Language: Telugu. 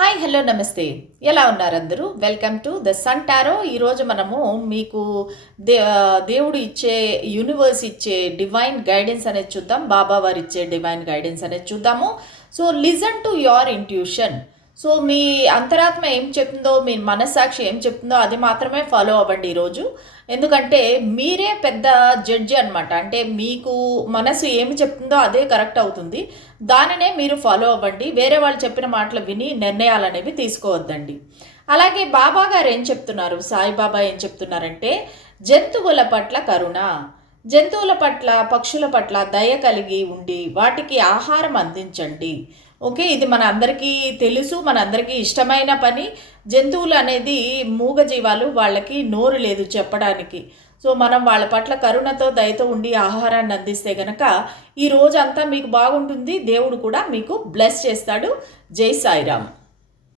హాయ్ హలో నమస్తే. ఎలా ఉన్నారు అందరూ welcome to the sun tarot. ఈరోజు మనము మీకు దే దేవుడు ఇచ్చే యూనివర్స్ ఇచ్చే డివైన్ గైడెన్స్ అనేది చూద్దాం. బాబా వారు ఇచ్చే డివైన్ గైడెన్స్ అనేది చూద్దాము. So listen to your intuition. So మీ అంతరాత్మ ఏం చెప్తుందో మీ మనస్సాక్షి ఏం చెప్తుందో అది మాత్రమే ఫాలో అవ్వండి ఈరోజు. ఎందుకంటే మీరే పెద్ద జడ్జి అనమాట అంటే మీకు మనసు ఏమి చెప్తుందో అదే కరెక్ట్ అవుతుంది. దానినే మీరు ఫాలో అవ్వండి. వేరే వాళ్ళు చెప్పిన మాటలు విని నిర్ణయాలు అనేవి తీసుకోవద్దండి. అలాగే బాబా గారు ఏం చెప్తున్నారు? సాయిబాబా ఏం చెప్తున్నారంటే జంతువుల పట్ల కరుణ జంతువుల పట్ల పక్షుల పట్ల దయ కలిగి ఉండి వాటికి ఆహారం అందించండి. ఓకే ఇది మన అందరికీ తెలుసు మన అందరికీ ఇష్టమైన పని. జంతువులు అనేది మూగజీవాలు వాళ్ళకి నోరు లేదు చెప్పడానికి. సో మనం వాళ్ళ పట్ల కరుణతో దయతో ఉండి ఆహారాన్ని అందిస్తే గనక ఈ రోజంతా మీకు బాగుంటుంది. దేవుడు కూడా మీకు బ్లెస్ చేస్తాడు. జై సాయిరామ్.